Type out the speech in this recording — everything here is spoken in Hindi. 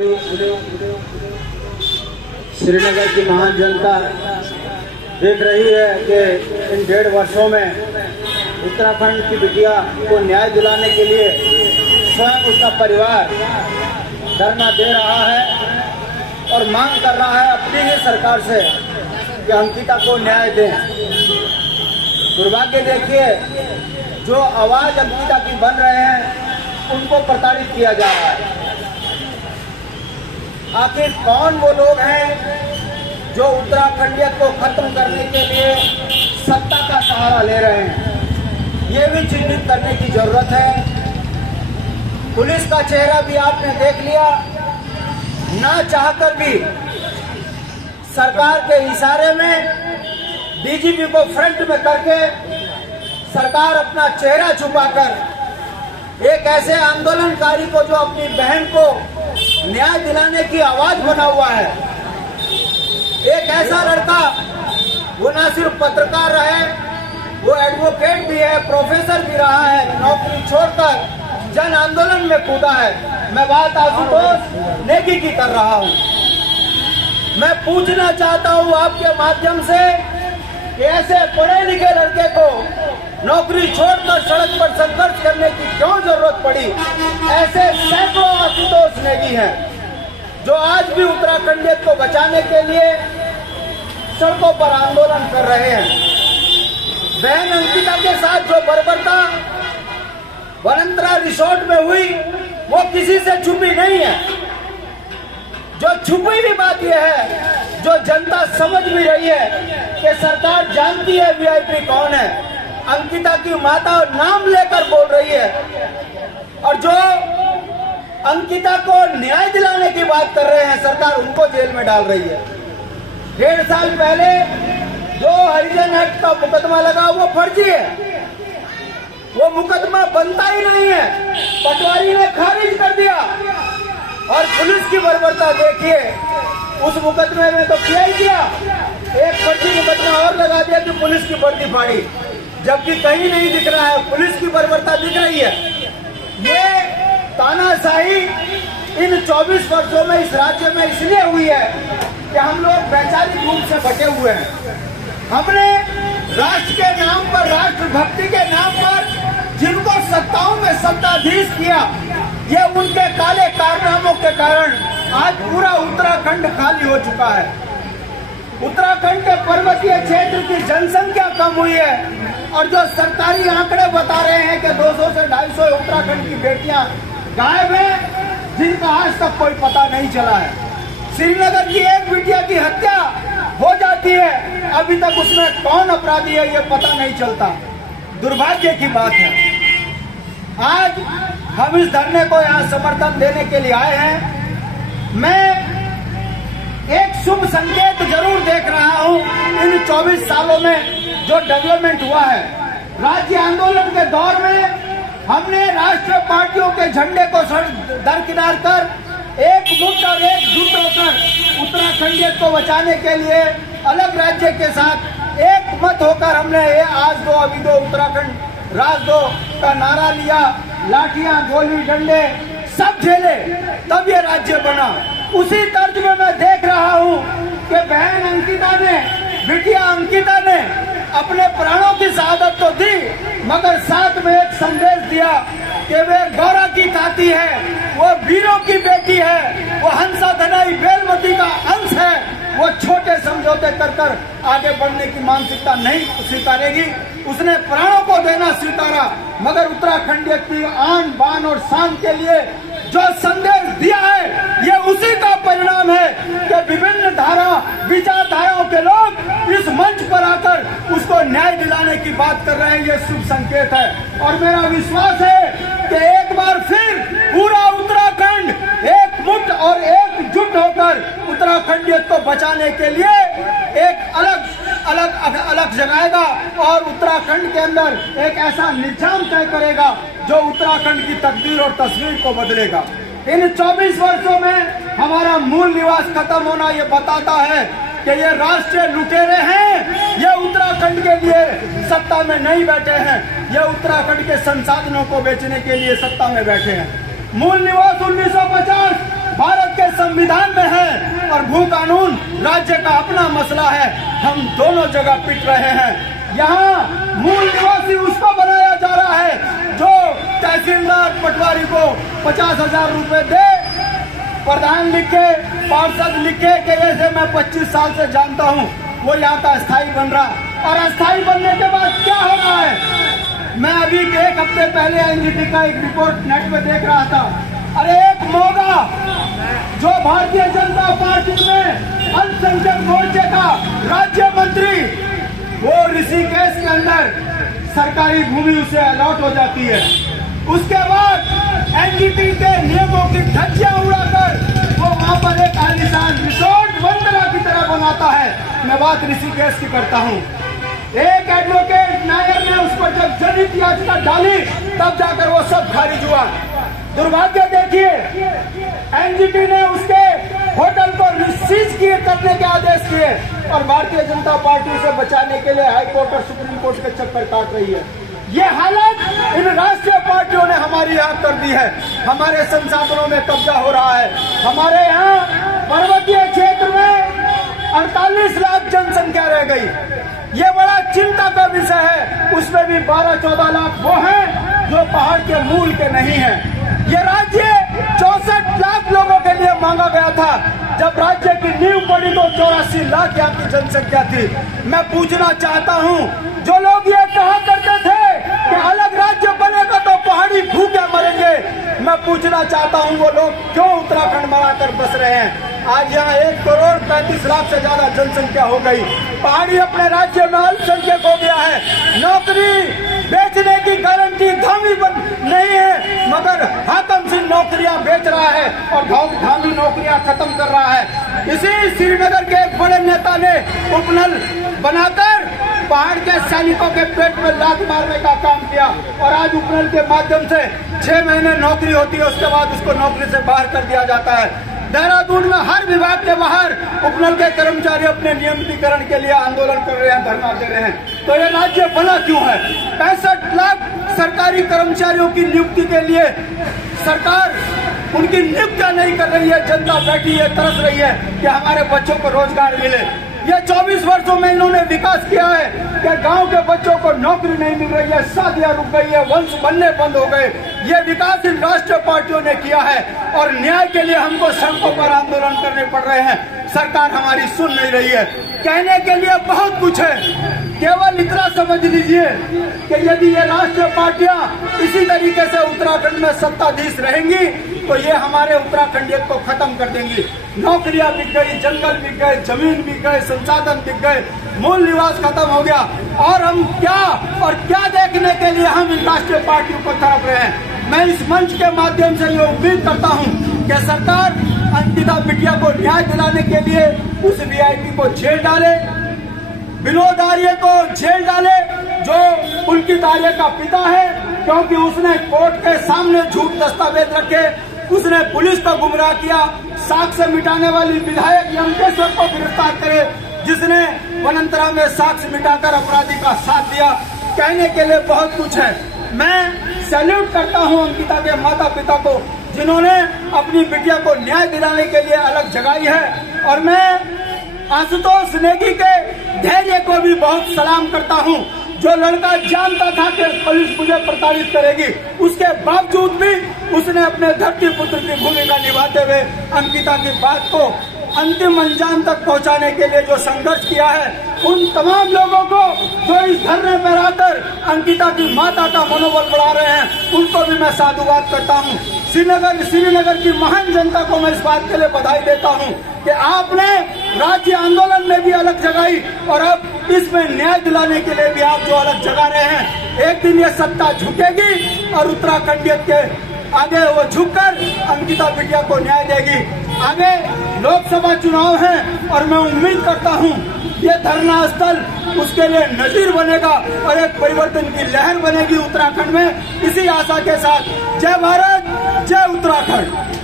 श्रीनगर की महान जनता देख रही है कि इन 1.5 वर्षों में उत्तराखंड की बिटिया को न्याय दिलाने के लिए स्वयं उसका परिवार धरना दे रहा है और मांग कर रहा है अपनी ही सरकार से कि अंकिता को न्याय दें। दुर्भाग्य देखिए, जो आवाज अंकिता की बन रहे हैं उनको प्रताड़ित किया जा रहा है। आखिर कौन वो लोग हैं जो उत्तराखंडियत को खत्म करने के लिए सत्ता का सहारा ले रहे हैं, ये भी चिन्हित करने की जरूरत है। पुलिस का चेहरा भी आपने देख लिया, ना चाहकर भी सरकार के इशारे में डीजीपी को फ्रंट में करके सरकार अपना चेहरा छुपाकर एक ऐसे आंदोलनकारी को जो अपनी बहन को न्याय दिलाने की आवाज बना हुआ है, एक ऐसा लड़का, वो ना सिर्फ पत्रकार रहे, वो एडवोकेट भी है, प्रोफेसर भी रहा है, नौकरी छोड़कर जन आंदोलन में कूदा है। मैं बात आशुतोष नेगी की कर रहा हूँ। मैं पूछना चाहता हूँ आपके माध्यम से कि ऐसे पढ़े लिखे लड़के को नौकरी छोड़कर सड़क पर संघर्ष करने की क्यों जरूरत पड़ी। ऐसे सैकड़ों आशुतोष नेगी हैं जो आज भी उत्तराखंडियत को बचाने के लिए सड़कों पर आंदोलन कर रहे हैं। बहन अंकिता के साथ जो बर्बरता वनंतरा रिसोर्ट में हुई वो किसी से छुपी नहीं है। जो छुपी हुई बात यह है, जो जनता समझ भी रही है कि सरकार जानती है वीआईपी कौन है। अंकिता की माता नाम लेकर बोल रही है और जो अंकिता को न्याय दिलाने की बात कर रहे हैं, सरकार उनको जेल में डाल रही है। 1.5 साल पहले जो हरिजन एक्ट का मुकदमा लगा वो फर्जी है, वो मुकदमा बनता ही नहीं है, पटवारी ने खारिज कर दिया। और पुलिस की बर्बरता देखिए, उस मुकदमे में तो किया ही किया, एक फर्जी मुकदमा और लगा दिया कि पुलिस की वर्दी फाड़ी, जबकि कहीं नहीं दिख रहा है, पुलिस की बर्बरता दिख रही है। ये तानाशाही इन 24 वर्षों में इस राज्य में इसलिए हुई है कि हम लोग वैचारिक रूप से बटे हुए हैं। हमने राष्ट्र के नाम पर, राष्ट्रभक्ति के नाम पर जिनको सत्ताओं में सत्ताधीश किया, ये उनके काले कारनामों के कारण आज पूरा उत्तराखंड खाली हो चुका है। उत्तराखंड के पर्वतीय क्षेत्र की जनसंख्या कम हुई है और जो सरकारी आंकड़े बता रहे हैं कि 200 से 250 उत्तराखंड की बेटियां गायब हैं, जिनका आज तक कोई पता नहीं चला है। श्रीनगर की एक बिटिया की हत्या हो जाती है, अभी तक उसमें कौन अपराधी है ये पता नहीं चलता। दुर्भाग्य की बात है। आज हम इस धरने को यहाँ समर्थन देने के लिए आए हैं। मैं एक शुभ संकेत जरूर देख रहा हूँ इन 24 सालों में जो डेवलपमेंट हुआ है। राज्य आंदोलन के दौर में हमने राष्ट्रीय पार्टियों के झंडे को दरकिनार कर एकजुट और एकजुट होकर उत्तराखंडियत को बचाने के लिए अलग राज्य के साथ एक मत होकर हमने ये आज दो अभी दो उत्तराखंड राज दो का नारा लिया, लाठियां गोली डंडे सब झेले, तब ये राज्य बना। उसी तर्ज में मैं देख रहा हूँ कि बहन अंकिता ने, बिटिया अंकिता ने अपने प्राणों की शहादत तो दी, मगर साथ में एक संदेश दिया कि वे गौरा की ताती है, वो वीरों की बेटी है, वो हंसा धनाई बेलमती का अंश है। वो छोटे समझौते कर कर आगे बढ़ने की मानसिकता नहीं स्वीकारेगी। उसने प्राणों को देना स्वीकारा, मगर उत्तराखंडियत की आन बान और शान के लिए जो संदेश दिया है, ये उसी का परिणाम है कि विभिन्न विचारधाराओं के लोग इस मंच पर आकर उसको न्याय दिलाने की बात कर रहे हैं। ये शुभ संकेत है और मेरा विश्वास है कि एक बार फिर पूरा उत्तराखंड एकमुठ और एकजुट होकर उत्तराखंडियत को बचाने के लिए एक अलग जगाएगा और उत्तराखंड के अंदर एक ऐसा निजाम तय करेगा जो उत्तराखंड की तकदीर और तस्वीर को बदलेगा। इन 24 वर्षों में हमारा मूल निवास खत्म होना ये बताता है कि ये राष्ट्रीय लुटेरे हैं, ये उत्तराखंड के लिए सत्ता में नहीं बैठे हैं, ये उत्तराखंड के संसाधनों को बेचने के लिए सत्ता में बैठे हैं। मूल निवास 1950 भारत के संविधान में है और भू कानून राज्य का अपना मसला है। हम दोनों जगह पिट रहे हैं। यहाँ मूल निवासी उसको बनाया जा रहा है जो तहसीलदार पटवारी को 50,000 रुपए दे, प्रधान लिखे, पार्षद लिखे कि जैसे मैं 25 साल से जानता हूँ, वो यहाँ का अस्थायी बन रहा। और अस्थायी बनने के बाद क्या हो रहा है? मैं अभी एक हफ्ते पहले एनजीटी का एक रिपोर्ट नेट पे देख रहा था। अरे एक मोगा जो भारतीय जनता पार्टी में अल्पसंख्यक मोर्चे का राज्य मंत्री, वो ऋषिकेश के अंदर सरकारी भूमि उसे अलॉट हो जाती है। उसके बाद एनजीटी के नियमों की धज्जियां उड़ाकर वो वहां पर एक आलीशान रिसोर्ट बंगला की तरह बनाता है। मैं बात ऋषिकेश की करता हूँ। एक एडवोकेट नायर ने उस पर जब जनहित याचिका डाली तब जाकर वो सब खारिज हुआ। दुर्भाग्य देखिए, एनजीटी ने उसके होटल को सीज करने के आदेश किए और भारतीय जनता पार्टी उसे बचाने के लिए हाईकोर्ट और सुप्रीम कोर्ट के चक्कर काट रही है। ये हालत इन राष्ट्रीय पार्टियों ने हमारी यहाँ कर दी है। हमारे संसाधनों में कब्जा हो रहा है। हमारे यहाँ पर्वतीय क्षेत्र में 48 लाख जनसंख्या रह गई। ये बड़ा चिंता का विषय है। उसमें भी 12-14 लाख वो हैं जो पहाड़ के मूल के नहीं हैं। ये राज्य 64 लाख लोगों के लिए मांगा गया था। जब राज्य की नींव पड़ी तो 84 लाख यहाँ की जनसंख्या थी। मैं पूछना चाहता हूँ, जो लोग ये कहा करते थे कि अलग राज्य बनेगा तो पहाड़ी भूखे मरेंगे, मैं पूछना चाहता हूँ वो लोग क्यों उत्तराखंड बनाकर बस रहे हैं? आज यहाँ 1,35,00,000 से ज्यादा जनसंख्या हो गई। पहाड़ी अपने राज्य में अल्पसंख्यक हो गया है। नौकरी बेचने की गारंटी धामी नहीं है, मगर हाकम सिंह नौकरियां बेच रहा है और धामी नौकरियां खत्म कर रहा है। इसी श्रीनगर के एक बड़े नेता ने उपनल बनाकर पहाड़ के सैनिकों के पेट में लात मारने का काम किया और आज उपनल के माध्यम से 6 महीने नौकरी होती है, उसके बाद उसको नौकरी से बाहर कर दिया जाता है। देहरादून में हर विभाग के बाहर उपनल के कर्मचारी अपने नियमितीकरण के लिए आंदोलन कर रहे हैं, धरना दे रहे हैं। तो ये राज्य बना क्यों है? 65 लाख सरकारी कर्मचारियों की नियुक्ति के लिए सरकार उनकी नियुक्तियां नहीं कर रही है। जनता बैठी है, तरस रही है कि हमारे बच्चों को रोजगार मिले। ये 24 वर्षों में इन्होंने विकास किया है कि गांव के बच्चों को नौकरी नहीं मिल रही है, शादियां रुक गई है, वंश बनने बंद हो गए। ये विकास इन राष्ट्रीय पार्टियों ने किया है और न्याय के लिए हमको सड़कों पर आंदोलन करने पड़ रहे हैं। सरकार हमारी सुन नहीं रही है। कहने के लिए बहुत कुछ है, केवल इतना समझ लीजिए कि यदि ये राष्ट्रीय पार्टियां इसी तरीके से उत्तराखंड में सत्ताधीश रहेंगी तो ये हमारे उत्तराखंडियत को खत्म कर देंगी। नौकरियां बिक गई, जंगल बिक गए, जमीन बिक गए, संसाधन बिक गए, मूल निवास खत्म हो गया और हम क्या देखने के लिए हम इन राष्ट्रीय पार्टियों को तरफ रहे हैं। मैं इस मंच के माध्यम से ये उम्मीद करता हूँ कि सरकार अंकिता बिटिया को न्याय दिलाने के लिए उस वीआईपी को जेल डाले, विनोद आर्य को जेल डाले जो पुलकित आर्य का पिता है, क्योंकि उसने कोर्ट के सामने झूठ दस्तावेज रखे, उसने पुलिस को गुमराह किया। साक्ष्य मिटाने वाली विधायक यमकेश्वर को गिरफ्तार करे जिसने वनंतरा में साक्ष्य मिटाकर अपराधी का साथ दिया। कहने के लिए बहुत कुछ है। मैं सैल्यूट करता हूं अंकिता के माता पिता को जिन्होंने अपनी बिटिया को न्याय दिलाने के लिए अलग जगाई है और मैं आशुतोष नेगी के धैर्य को भी बहुत सलाम करता हूं। जो लड़का जानता था कि पुलिस मुझे प्रताड़ित करेगी, उसके बावजूद भी उसने अपने धरती पुत्र की भूमिका निभाते हुए अंकिता की बात को अंतिम अंजाम तक पहुंचाने के लिए जो संघर्ष किया है, उन तमाम लोगों को जो इस धरने पर आकर अंकिता की माता का मनोबल बढ़ा रहे हैं, उनको भी मैं साधुवाद करता हूं। श्रीनगर की महान जनता को मैं इस बात के लिए बधाई देता हूं कि आपने राज्य आंदोलन में भी अलग जगाई और अब इसमें न्याय दिलाने के लिए भी आप जो अलग जगा रहे हैं। एक दिन ये सत्ता झुकेगी और उत्तराखंडियत के आगे वो झुककर अंकिता बिटिया को न्याय देगी। आगे लोकसभा चुनाव है और मैं उम्मीद करता हूं ये धरना स्थल उसके लिए नजीर बनेगा और एक परिवर्तन की लहर बनेगी उत्तराखंड में। इसी आशा के साथ जय भारत, जय उत्तराखंड।